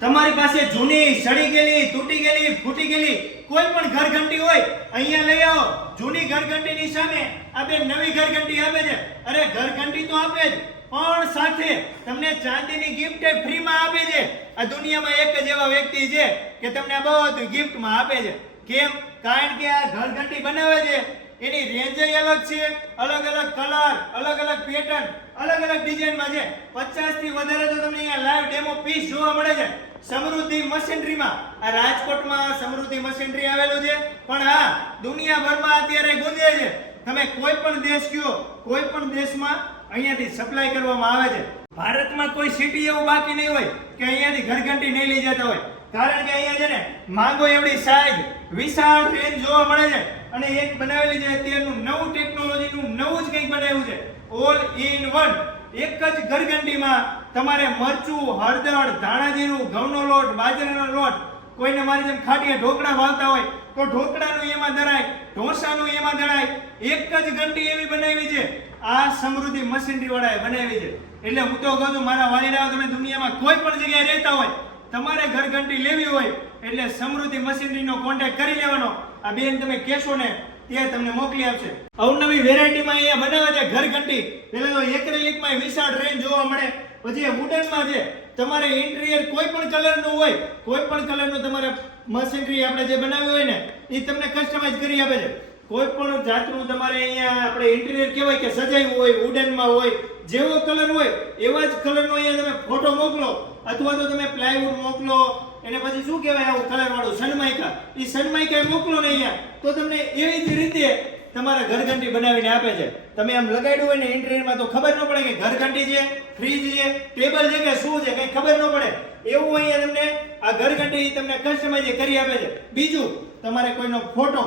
તમારી પાસે જૂની, સડી ગયેલી, તૂટી ગયેલી, ફૂટી ગયેલી કોઈ પણ ઘરઘંટી હોય, અહીંયા લઈ આવો. જૂની ઘરઘંટીની સામે આ બે નવી ઘરઘંટી આપે છે. અરે ઘરઘંટી તો આપે જ, પણ સાથે તમને ચાંદીની ગિફ્ટ ફ્રીમાં આપે છે. આ દુનિયામાં એક જ એવા વ્યક્તિ છે કે તમને આ બધું ગિફ્ટમાં આપે છે. કેમ? કારણ કે આ ઘરઘંટી બનાવે છે. એની રેન્જ અલગ છે. અલગ અલગ કલર અલગ અલગ પેટર્ન અલગ અલગ ડિઝાઇનમાં છે. 50 થી વધારે તો તમને અહીંયા લાઈવ ડેમો પીસ જોવા મળે છે. સમૃદ્ધિ મશીનરીમાં આ રાજકોટમાં સમૃદ્ધિ મશીનરી આવેલું છે. પણ હા, દુનિયાભરમાં અત્યારે ગુંજે છે. તમે કોઈ પણ દેશ કયો કોઈ પણ દેશમાં અહીંયાથી સપ્લાય કરવામાં આવે છે. ભારતમાં કોઈ સિટી એવું બાકી નહીં હોય કે અહીંયાથી ઘરઘંટી નહીં લઈ જતા હોય. કારણ કે અહીંયા છે ને, માંગો એવડી સાઈઝ વિશાળ રેન્જ જોવા મળે છે. અને એક બનાવેલી છે અત્યારનું નવું ટેકનોલોજીનું નવું જ કંઈક બનાવ્યું છે. ઓલ ઇન વન એક જ ઘરઘંટીમાં તમારે મરચું, હળદર ધાણા જીરું ઘઉંનો લોટ, બાજરાનો લોટ, કોઈને મારી જેમ ખાટીએ ઢોકળા વાવતા હોય, તો ઢોકળાનું એમાં દળાય ઢોસાનું એમાં દળાય એક જ ઘંટી એવી બનાવી છે. આ સમૃદ્ધિ મશીનરી વાળાએ બનાવી છે. એટલે હું તો કહું છું, મારા વાલીડાઓ તમે દુનિયામાં કોઈ પણ જગ્યાએ રહેતા હોય, તમારે ઘરઘંટી લેવી હોય એટલે સમૃદ્ધિ મશીનરીનો કોન્ટેક્ટ કરી લેવાનો. આ બેન તમે કહેશો ને, તે તમને મોકલી આપશે. અવનવી વેરાયટીમાં અહીંયા બનાવે છે ઘરઘંટી. એટલે તો એક્રેલિકમાં વિશાળ રેન્જ જોવા મળે. પછી એ વુડનમાં છે. તમારે ઇન્ટિરિયર કોઈ પણ કલરનું હોય, કોઈ પણ કલરનું તમારે મશીનરી આપણે જે બનાવી હોય ને, એ તમને કસ્ટમાઇઝ કરી આપે છે. કોઈ પણ જાતનું તમારે અહીંયા આપણે ઇન્ટિરિયર કહેવાય કે સજાયું હોય વુડનમાં હોય, જેવો કલર હોય, એવા જ કલરનો અહીંયા તમે ફોટો મોકલો. અથવા તો તમે પ્લાયવુડ મોકલો. એને પછી શું કહેવાય આવું કલર વાળું? સનમાઇકા એ સનમાઇકા મોકલો ને અહીંયા. તો તમને એવી જ રીતે તમારા ઘરઘંટી બનાવીને આપે છે. તમે આમ લગાડ્યું હોય ને ઇન્ટિરિયરમાં તો ખબર ન પડે કે ઘરઘંટી છે ફ્રીજ છે ટેબલ છે કે શું છે, કંઈ ખબર ન પડે. એવું અહીંયા તમને આ ઘરઘંટી તમને કસ્ટમાઇઝ કરી આપે છે. બીજું, તમારે કોઈનો ફોટો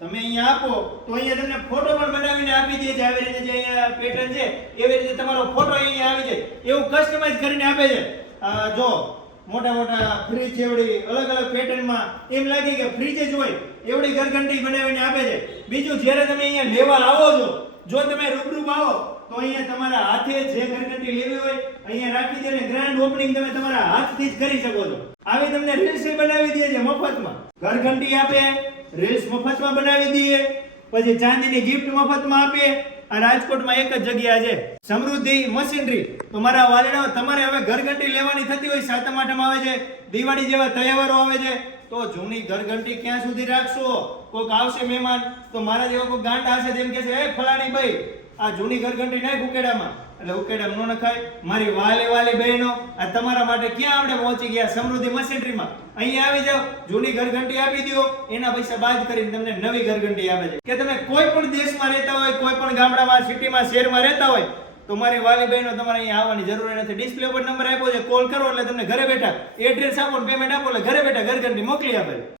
તમે અહીંયા આપો, તો અહીંયા તમને ફોટો પણ બનાવીને આપી દે છે. આવી રીતે જે અહીંયા પેટર્ન છે, એવી રીતે તમારો ફોટો અહીંયા આવી જાય. એવું કસ્ટમાઇઝ કરીને આપે છે. જો, મોટા મોટા ફ્રીજ એવડી અલગ અલગ પેટર્નમાં એમ લાગે કે ફ્રીજ જ હોય, એવડી ઘરઘંટી બનાવીને આપે છે. બીજું જ્યારે તમે અહીંયા લેવા આવો છો, જો તમે રૂબરૂ આવો, તો અહીંયા તમારા હાથે જે ઘરઘંટી લેવી હોય, અહીંયા રાખી દે ગ્રાન્ડ ઓપનિંગ તમે તમારા હાથથી જ કરી શકો છો. આવી તમને રીલ્સ બનાવી દે છે મફતમાં. ઘરઘંટી આપે રીલ્સ મફતમાં બનાવી દઈએ, પછી ચાંદીની ગિફ્ટ મફતમાં આપીએ. આ રાજકોટમાં એક જ જગ્યા છે, સમૃદ્ધિ મશીનરી. તો મારા વાલીડાઓ તમારે હવે ઘરઘંટી લેવાની થતી હોય, સાતમ આઠમ આવે છે, દિવાળી જેવા તહેવારો આવે છે, તો જૂની ઘરઘંટી ક્યાં સુધી રાખશો? કોઈક આવશે મહેમાન, તો મારા જેવા કોઈ ગાંડા હશે જેમ કે છે, એ ફલાણી ભાઈ આ જૂની ઘરઘંટી નાખ ઉકેડામાં. એટલે ઉકેડામાં ન નખાય. મારી વાલી વાલી બહેનો, આ તમારા માટે ક્યાં આપણે પહોંચી ગયા સમૃદ્ધિ મશીનરીમાં. અહીંયા આવી જાઓ, જૂની ઘરઘંટી આપી દો એના પૈસા બાદ કરીને તમને નવી ઘરઘંટી આપે છે. કે તમે કોઈ પણ દેશમાં રહેતા હોય, કોઈ પણ ગામડામાં, સિટીમાં, શહેરમાં રહેતા હોય, તો મારી વાલી બહેનો તમારે અહીંયા આવવાની જરૂર નથી. ડિસ્પ્લે ઉપર નંબર આપ્યો છે, કોલ કરો એટલે તમને ઘરે બેઠા. એડ્રેસ આપો પેમેન્ટ આપો એટલે ઘરે બેઠા ઘરઘંટી મોકલી આપે